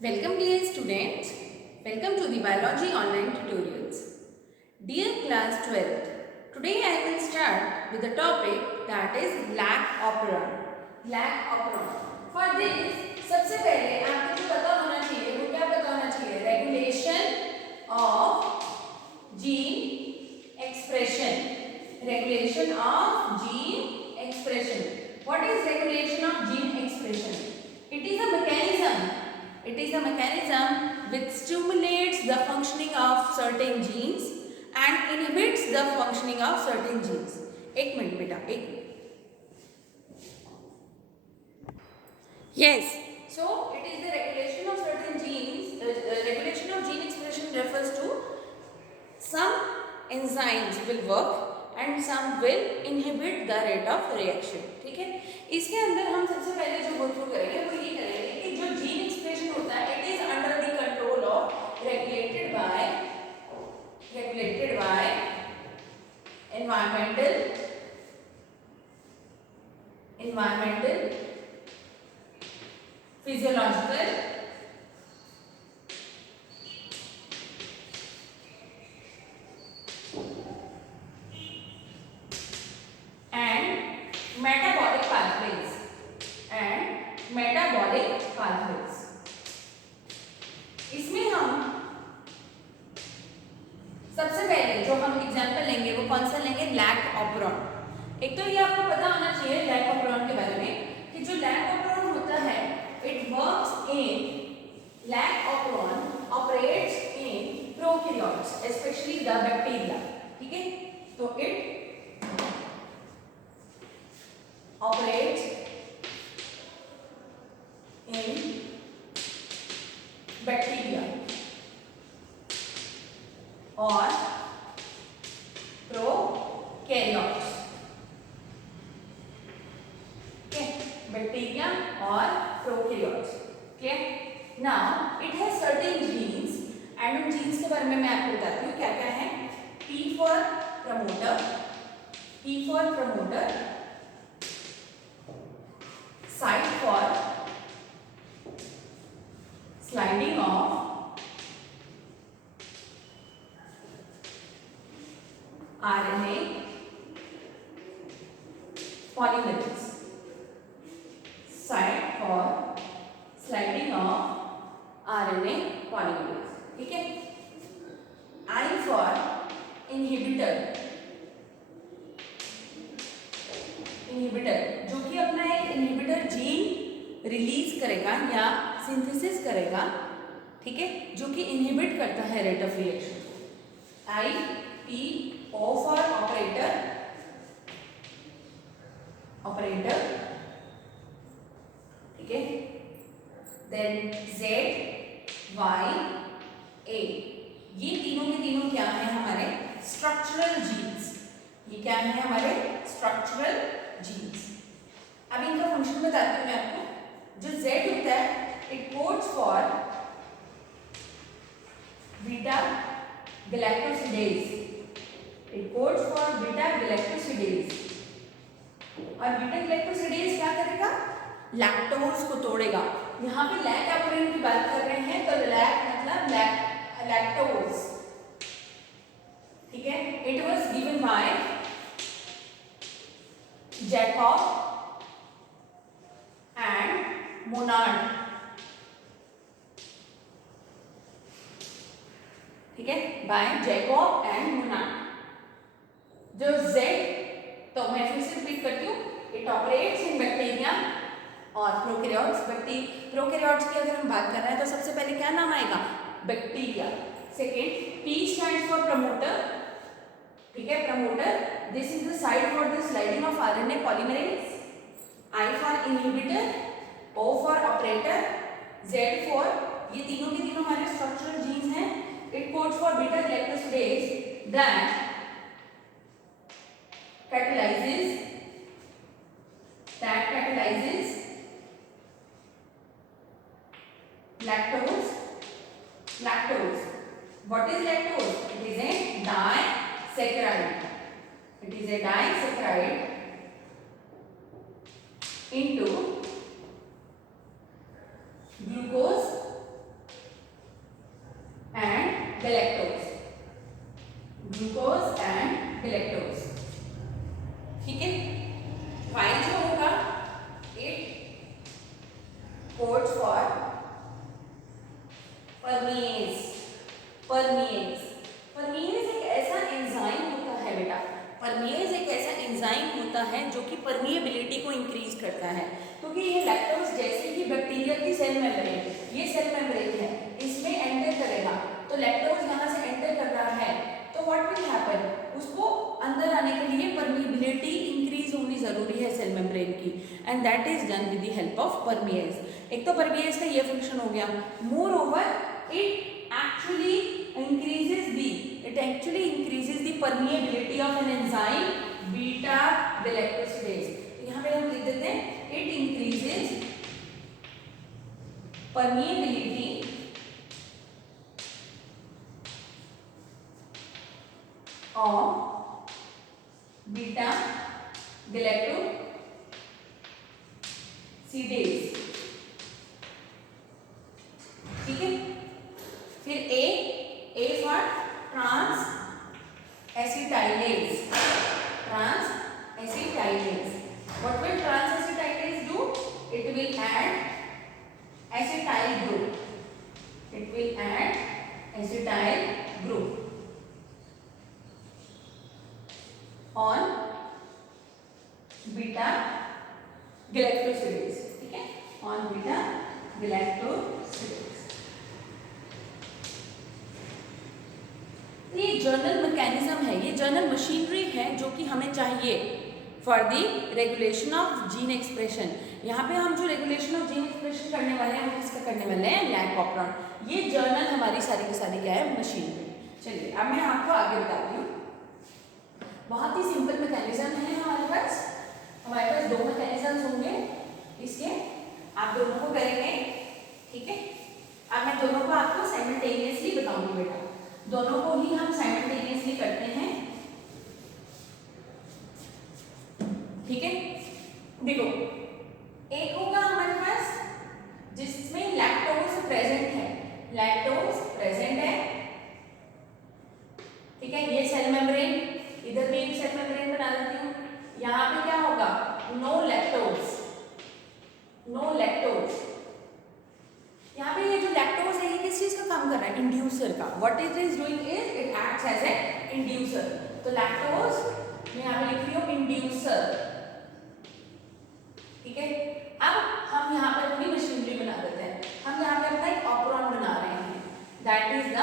Welcome dear students, welcome to the biology online tutorials. Dear class 12th, today I will start with the topic that is lac operon. Lac operon. For this, सबसे पहले आपको जो पता होना चाहिए वो क्या पता होना चाहिए? Regulation of gene expression. Regulation of gene expression. What is regulation of gene expression? It is a mechanism. It is a mechanism which stimulates the functioning of certain genes and inhibits the functioning of certain genes. एक minute बेटा, एक minute. Yes. So it is the regulation of certain genes. Regulation of gene expression refers to some enzymes will work and some will inhibit the rate of reaction. ठीक है. इसके अंदर हम सबसे पहले जो go through करेंगे वो ये करेंगे कि जो gene expression होता है it is under the control of regulated by environmental physiological and metabolic pathways. इसमें हम सबसे पहले जो हम एग्जांपल लेंगे वो कौन सा लेंगे? Lac operon. एक तो ये आपको पता होना चाहिए लैक ऑपरॉन के बारे में कि जो लैक ऑपरॉन होता है it works in lac operon operates in prokaryotes specially the bacteria. ठीक है, तो इट ऑपरेट्स इन बैक्टीरिया और प्रोकैरियोट्स. बैक्टीरिया और prokaryotes. Clear? Now it has certain genes and उन जीन्स के बारे में मैं आपको बताती हूँ क्या क्या है. P for promoter, site for sliding of RNA polymerase. Site for sliding of RNA polymerase. ठीक है. I for inhibitor जो कि अपना एक इनहिबिटर जीन रिलीज करेगा या सिंथेसिस करेगा. ठीक है, जो कि इनहिबिट करता है rate of reaction. I P O for operator. ठीक है. Then Z Y A. ये तीनों के तीनों क्या है? हमारे स्ट्रक्चरल जीन्स. ये क्या है? हमारे स्ट्रक्चरल जीन्स. अब इनका फंक्शन बताती हूँ मैं आपको. जो Z होता है it codes for beta galactosidase. It codes for beta galactosidase. और बीटा गैलेक्टोसिडेज क्या करेगा? लैक्टोज को तोड़ेगा. यहाँ पे लैक ऑपरेंट की बात कर रहे हैं तो लैक मतलब लैक्टोज. ठीक है. It was given by Jacob and Monod. ठीक है, बाय जैकब एंड मोनार्ड. जो Z तो मैं फिर से रिपीट करती हूँ. इट ऑपरेट्स इन बैक्टीरिया और प्रोकैरियोट्स. प्रोकैरियोट्स की अगर हम बात कर रहे हैं तो सबसे पहले क्या नाम आएगा? Bacteria. Second P stands for promoter. ठीक है, promoter. This is the site for the sliding of RNA polymerase. I for inhibitor, O for operator, Z for ये तीनों के तीनों हमारे स्ट्रक्चरल जीन्स हैं. It codes for beta galactosidase that catalyzes lactose. What is lactose? It is a disaccharide. Into glucose सकता है, क्योंकि ये लैक्टोज जैसे कि बैक्टीरिया की सेल मेम्ब्रेन, ये सेल मेम्ब्रेन है, इसमें एंटर करेगा, तो लैक्टोज यहाँ से एंटर कर रहा है, तो व्हाट विल हैपन, उसको अंदर आने के लिए परमिएबिलिटी इंक्रीज होनी जरूरी है सेल मेम्ब्रेन की, and that is done with the help of परमिएज। एक तो परमिएज का ये फंक्शन हो गया, more over it actually increases the permeability of an enzyme beta galactosidase। यहाँ पे हम लिख देते हैं it increases permeability of beta galactosidase। ठीक है, फिर A for transacetylase, what will transacetylase do, it will add acetyl group, on beta galactosidase. ठीक है, ऑन बीटा गैलेक्टोसिडेज। ये जर्नल मैकेनिज्म है, ये जर्नल मशीनरी है जो कि हमें चाहिए for the regulation of gene expression. यहाँ पे हम जो रेगुलेशन ऑफ जीन एक्सप्रेशन करने वाले हैं, हम किसका करने वाले हैं, लैक ऑपरॉन। ये जर्नल हमारी सारी की सारी क्या है, मशीनरी। चलिए अब मैं आपको आगे बताती हूँ। बहुत ही सिंपल मैकेनिज्म है हमारे पास दो मैकेनिज्म होंगे इसके, आप दोनों को करेंगे। ठीक है, अब मैं दोनों को आपको साइमल्टेनियसली बताऊंगी बेटा, दोनों को ही हम साइमल्टेनियसली करते हैं। ठीक है, देखो एक होगा हमारे पास जिसमें लैक्टोज प्रेजेंट है, ठीक है, ये सेल मेम्ब्रेन, इधर भी एक सेल मेम्ब्रेन बना देती हूँ। यहाँ पे क्या होगा, नो लैक्टोज। यहाँ पे ये जो लैक्टोज है ये किस चीज का काम कर रहा है, इंड्यूसर का। What it is doing is it acts as a inducer. तो लैक्टोज मैं यहाँ पे लिख रही हूँ इंड्यूसर। ठीक है, अब हम यहाँ पे अपनी मशीनरी बना देते हैं। हम यहाँ पे अपना एक ऑपरॉन बना रहे हैं, दैट इज द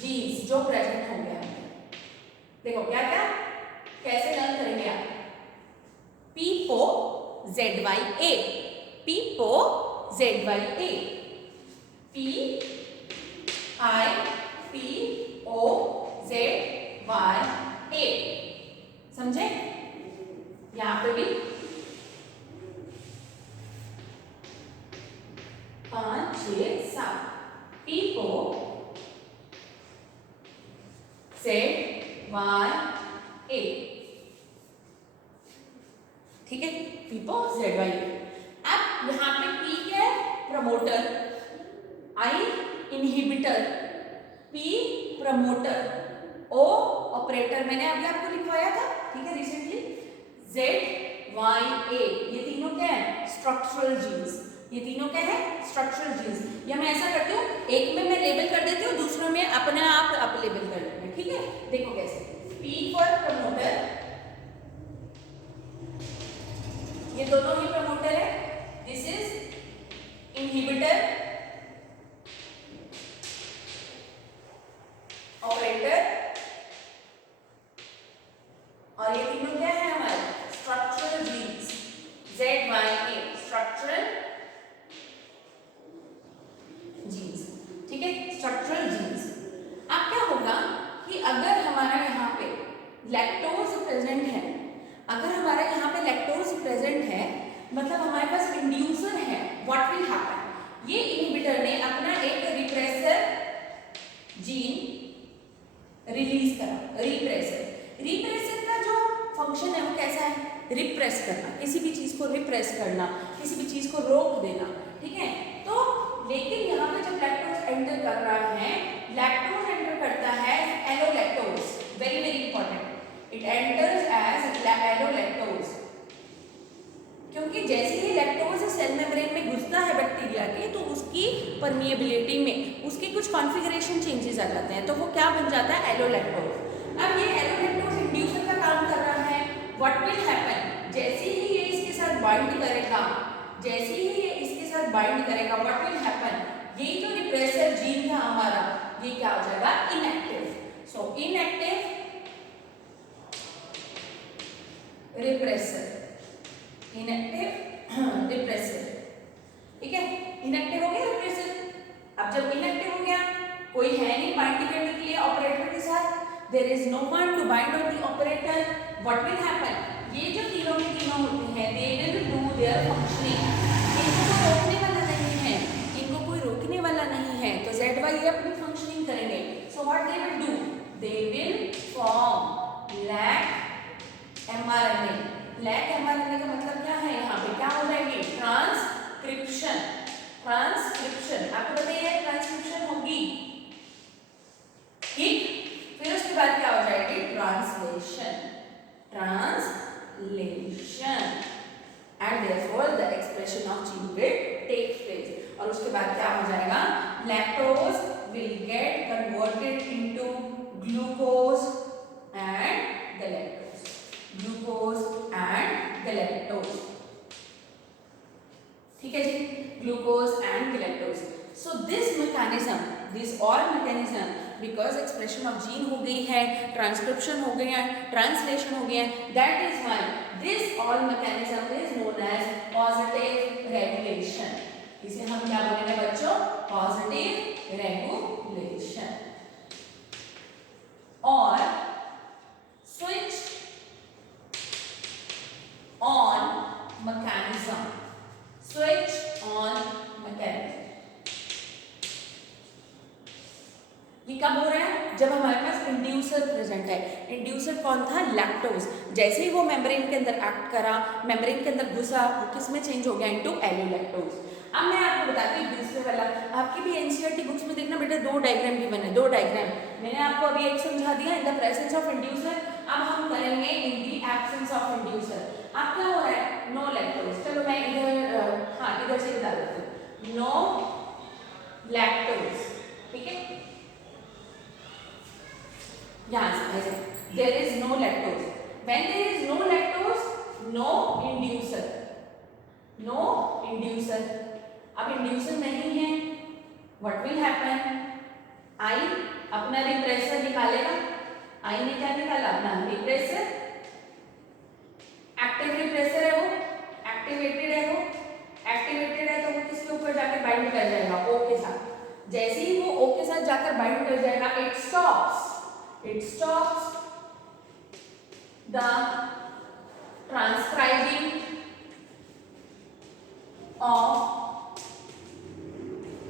जीन्स जो प्रेजेंट होंगे हमें। देखो क्या क्या कैसे लर्न करेंगे आप, पीपो ZYA, पीपो ZYA, PIPOZYA, समझे। यहाँ पे भी 5 6 7 पीपो ZYA। ठीक है, पीपो ZYA। अब यहाँ पे P क्या है, promoter, I inhibitor, P promoter, O operator, मैंने अभी आपको लिखवाया था। ठीक है, रिसेंटली ZYA, ये तीनों क्या है, स्ट्रक्चरल जीन्स। ये तीनों क्या है, स्ट्रक्चरल जीन्स। या मैं ऐसा करती हूँ, एक में मैं लेबल कर देती हूँ, दूसरे में अपने आप लेबल कर लेते हैं। ठीक है, देखो कैसे, P फॉर प्रमोटर, ये दोनों ही प्रमोटर है, दिस इज इनहिबिटर, ऑपरेटर, और ये तीनों क्या है हमारे, structural genes, ZYA, structural genes. ठीक है, स्ट्रक्चरल जीन्स। अब क्या होगा कि अगर हमारा यहाँ पे लैक्टोज प्रेजेंट है, अगर हमारा यहाँ पे लैक्टोज प्रेजेंट है, मतलब हमारे पास इंड्यूसर है, व्हाट विल हैपन, ये इनहिबिटर ने अपना एक रिप्रेसर जीन रिलीज करा। रिप्रेसर का जो फंक्शन है वो कैसा है, रिप्रेस करना, किसी भी चीज को रिप्रेस करना, किसी भी चीज को रोक देना। ठीक है, तो लेकिन यहाँ पे जब लैक्टोज एंटर कर रहा है, लैक्टोज एंटर करता है allolactose, very very important, it enters as allolactose, क्योंकि जैसे ही लैक्टोज सेल मेम्ब्रेन में घुसता है बैक्टीरिया के, तो उसकी परमिएबिलिटी में उसके कुछ कॉन्फ़िगरेशन चेंजेस आ जाते हैं, तो वो क्या बन जाता है, एलोलैक्टोज। अब ये एलोलैक्टोज इंड्यूसर का काम कर रहा है, व्हाट विल हैपन, जैसे ही ये इसके साथ बाइंड करेगा, जैसे ही ये इसके साथ बाइंड करेगा, व्हाट विल हैपन, ये जो रिप्रेसर जीन था हमारा, ये क्या हो जाएगा, इनएक्टिव. सो इनएक्टिव रिप्रेसर, इनएक्टिव रिप्रेसर. ठीक है, इनएक्टिव हो गया रिप्रेसर. अब जब इनएक्टिव हो गया, कोई है नहीं बाइंड करने के लिए ऑपरेटर के साथ, there is no one to bind on the operator, what will happen, ये जो तीनों के तीनों होते हैं, they will do their functioning. इनको कोई रोकने वाला नहीं है, इनको कोई रोकने वाला नहीं है, तो जेड वाई ये अपनी फंक्शनिंग करेंगे. So what they will do, they will form lac mRNA. Lac mRNA का मतलब क्या है, यहाँ पे क्या हो जाएगी, ट्रांसक्रिप्शन. ट्रांसक्रिप्शन आपको पता ही है, ट्रांसक्रिप्शन होगी. ठीक, फिर उसके बाद क्या हो जाएगी, translation. Translation and therefore the expression of gene will take place. और उसके बाद क्या हो जाएगा, lactose will get converted into glucose and galactose. Glucose and galactose. ठीक है जी, glucose and galactose. So this mechanism, this all mechanism, because expression of gene हो गई है, ट्रांसक्रिप्शन हो गया है, ट्रांसलेशन हो गया है, that is why this all mechanism is known as positive regulation. इसे हम क्या बोलेंगे बच्चों, पॉजिटिव रेगुलेशन. और switch on mechanism, switch on mechanism. ये कब हो रहा है, जब हमारे पास इंड्यूसर प्रेजेंट है. इंड्यूसर कौन था, लैक्टोज. जैसे ही वो मेम्ब्रेन के अंदर एक्ट करा, मेम्ब्रेन के अंदर घुसा, वो किसमें चेंज हो गया, इनटू एलोलैक्टोज. अब मैं आपको बताती हूँ दूसरे वाला, आपकी भी एनसीईआरटी बुक्स में देखना बेटा, दो डायग्राम गिवन है, दो डायग्राम. मैंने आपको अभी एक समझा दिया, in the presence of inducer. अब हम करेंगे in the absence of inducer. अब क्या हो रहा है, नो लैक्टोज. चलो मैं इधर इधर से बता देती हूँ, नो लैक्टोज. ठीक है, यहाँ से ऐसे, there is no lactose. When there is no lactose, no inducer. No inducer. अब inducer नहीं है, what will happen? I अपना रिप्रेसर निकालेगा. I ने क्या निकाला, अपना रिप्रेसर. एक्टिव रिप्रेसर है वो, एक्टिवेटेड है वो. एक्टिवेटेड है तो वो किसके ऊपर जाकर बाइंड कर जाएगा, O के साथ. जैसे ही वो O के साथ जाकर बाइंड कर जाएगा, it stops the transcribing of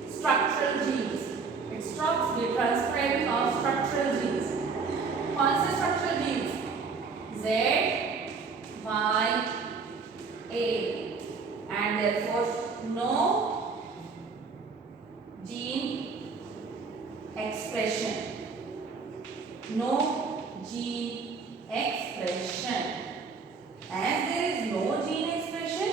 structural genes. It stops the transcribing of structural genes. कौन से structural genes? Z, Y, A, and therefore no gene expression. No gene expression. As there is no gene expression,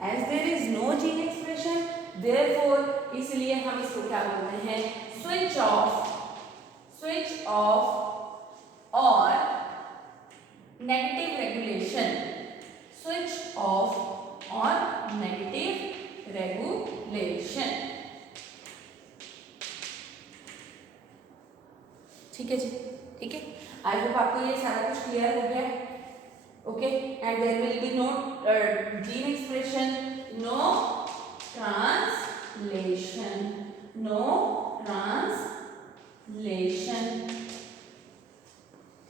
as there is no gene expression, therefore इसलिए हम इसको क्या बोलते हैं, switch off और negative regulation. Switch off और negative regulation. ठीक है जी, ठीक है. आई होप आपको ये सारा कुछ क्लियर हो गया. Okay, and there will be no gene expression, no translation, no translation.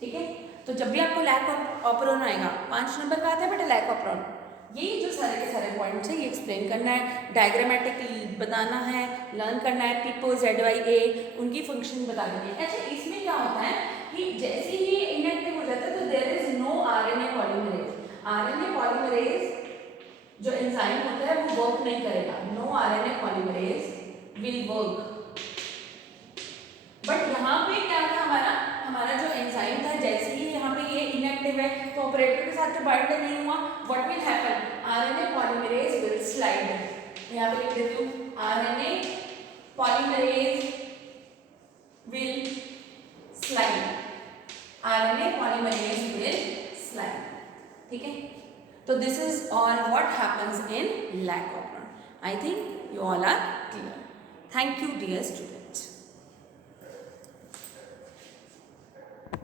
ठीक है, तो जब भी आपको लैक ऑपरॉन आएगा, 5 नंबर का आता है बेटा लैक ऑपरॉन, यही जो सारे के सारे पॉइंट्स है ये एक्सप्लेन करना है, डायग्रामेटिक बताना है, लर्न करना है. पीपो जेड वाई ए उनकी फंक्शन बता देंगे. अच्छा, इसमें क्या होता है कि जैसे ही ये इनएक्टिव हो जाता है तो there is no RNA polymerase. RNA polymerase जो एंजाइम होता है वो वर्क नहीं करेगा. No RNA polymerase will work. But यहाँ पे क्या था, हमारा जो एंजाइम था, जैसे ही यहाँ पे ये इनएक्टिव है तो ऑपरेटर के साथ जो बाइंड नहीं हुआ, what will happen, RNA polymerase will slide. यहाँ पे लिख देती हूँ, RNA polymerase will slide. RNA polymerase will slide. ठीक है, तो this is all what happens in lac operon. I think you all are clear. Thank you, dear students.